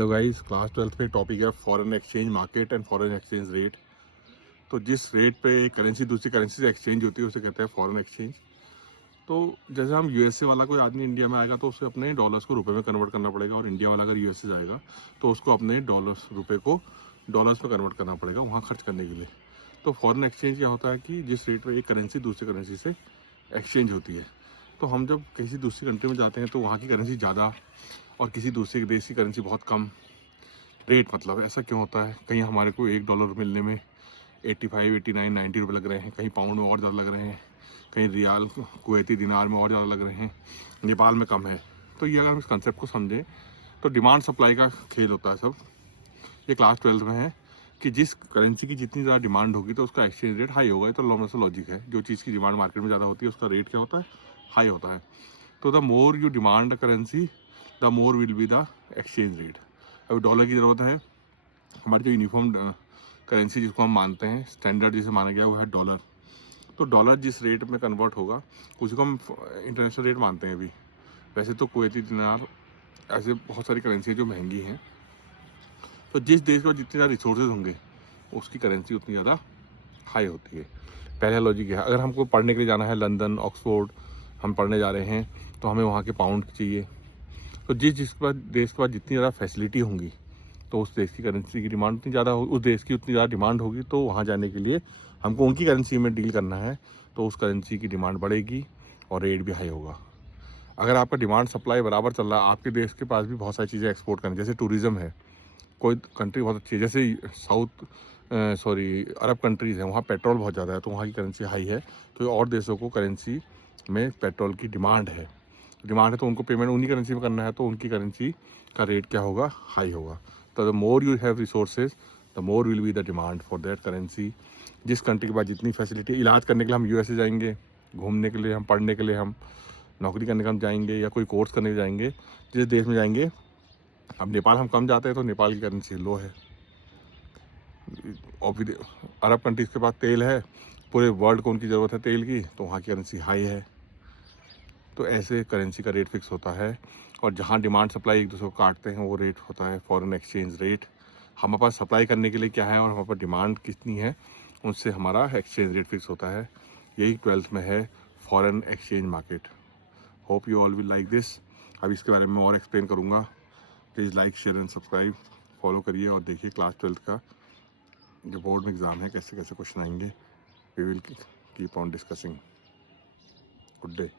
तो guys class 12th में topic है foreign exchange market and foreign exchange rate. तो जिस रेट पे करेंसी दूसरी करेंसी से एक्सचेंज होती है उसे कहते हैं फॉरेन एक्सचेंज। तो जैसे हम यूएसए वाला कोई आदमी इंडिया में आएगा तो उसे अपने डॉलर्स को रुपए में कन्वर्ट करना पड़ेगा, और इंडिया वाला अगर यूएसए जाएगा तो उसको अपने डॉलर्स रुपए को डॉलर्स में कन्वर्ट करना पड़ेगा वहाँ खर्च करने के लिए। तो फॉरेन एक्सचेंज क्या होता है कि जिस रेट पर एक करेंसी दूसरी करेंसी से एक्सचेंज होती है। तो हम जब किसी दूसरी कंट्री में जाते हैं तो वहाँ की करेंसी ज़्यादा और किसी दूसरे देश की करेंसी बहुत कम रेट, मतलब ऐसा क्यों होता है? कहीं हमारे को $1 मिलने में 85, 89, 90 रुपये लग रहे हैं, कहीं पाउंड में और ज़्यादा लग रहे हैं, कहीं रियाल कुवैती दिनार में और ज़्यादा लग रहे हैं, नेपाल में कम है। तो ये अगर हम इस कंसेप्ट को समझें तो डिमांड सप्लाई का खेल होता है सब। ये क्लास 12 में है कि जिस करेंसी की जितनी ज़्यादा डिमांड होगी तो उसका एक्सचेंज रेट हाई होगा। ये तो नॉर्मल सा लॉजिक है, जो चीज़ की डिमांड मार्केट में ज़्यादा होती है उसका रेट क्या होता है? हाई होता है। तो the more you demand currency the more will be the exchange rate. अभी डॉलर की ज़रूरत है, हमारी जो यूनिफॉर्म करेंसी जिसको हम मानते हैं, स्टैंडर्ड जिसे माना गया वो है डॉलर। तो डॉलर जिस रेट में कन्वर्ट होगा उसी को हम इंटरनेशनल रेट मानते हैं अभी। वैसे तो कुवैती दिनार, ऐसे बहुत सारी करेंसी जो महंगी हैं। तो जिस देश में जितने ज़्यादा रिसोर्सेज होंगे उसकी करेंसी उतनी ज़्यादा हाई होती है। पहला लॉजिक है। अगर हमको पढ़ने के लिए जाना है लंदन, ऑक्सफोर्ड हम पढ़ने जा रहे हैं तो हमें वहाँ के पाउंड चाहिए। तो जिस देश के पास जितनी ज़्यादा फैसिलिटी होंगी तो उस देश की करेंसी की डिमांड उतनी ज़्यादा हो, उस देश की उतनी ज़्यादा डिमांड होगी। तो वहाँ जाने के लिए हमको उनकी करेंसी में डील करना है, तो उस करेंसी की डिमांड बढ़ेगी और रेट भी हाई होगा। अगर आपका डिमांड सप्लाई बराबर चल रहा है, आपके देश के पास भी बहुत सारी चीज़ें एक्सपोर्ट करनी, जैसे टूरिज़्म है, कोई कंट्री बहुत अच्छी है, जैसे अरब कंट्रीज़ हैं, वहाँ पेट्रोल बहुत ज़्यादा है तो वहाँ की करेंसी हाई है। तो और देशों को करेंसी में पेट्रोल की डिमांड है तो उनको पेमेंट उन्हीं करेंसी में करना है, तो उनकी करेंसी का रेट क्या होगा? हाई होगा। तो the more you have resources the more will be the demand for that currency. जिस कंट्री के पास जितनी फैसिलिटी, इलाज करने के लिए हम यूएसए जाएंगे, घूमने के लिए, हम पढ़ने के लिए, हम नौकरी करने का हम जाएंगे, या कोई कोर्स करने जाएंगे जिस देश में जाएंगे। अब नेपाल हम कम जाते हैं तो नेपाल की करेंसी लो है। और फिर अरब कंट्रीज़ के पास तेल है, पूरे वर्ल्ड को उनकी ज़रूरत है तेल की, तो वहाँ की करेंसी हाई है। तो ऐसे करेंसी का रेट फिक्स होता है, और जहाँ डिमांड सप्लाई एक दूसरे को काटते हैं वो रेट होता है फॉरेन एक्सचेंज रेट। हमारे पास सप्लाई करने के लिए क्या है और हमारे पास डिमांड कितनी है, उससे हमारा एक्सचेंज रेट फिक्स होता है। यही 12th में है foreign exchange market. Hope you all will like this. अब इसके बारे में और एक्सप्लेन करूँगा। Please like, share and subscribe, follow करिए और देखिए क्लास 12th का जो बोर्ड में एग्ज़ाम है कैसे कैसे क्वेश्चन आएंगे। We will keep on discussing. Good day.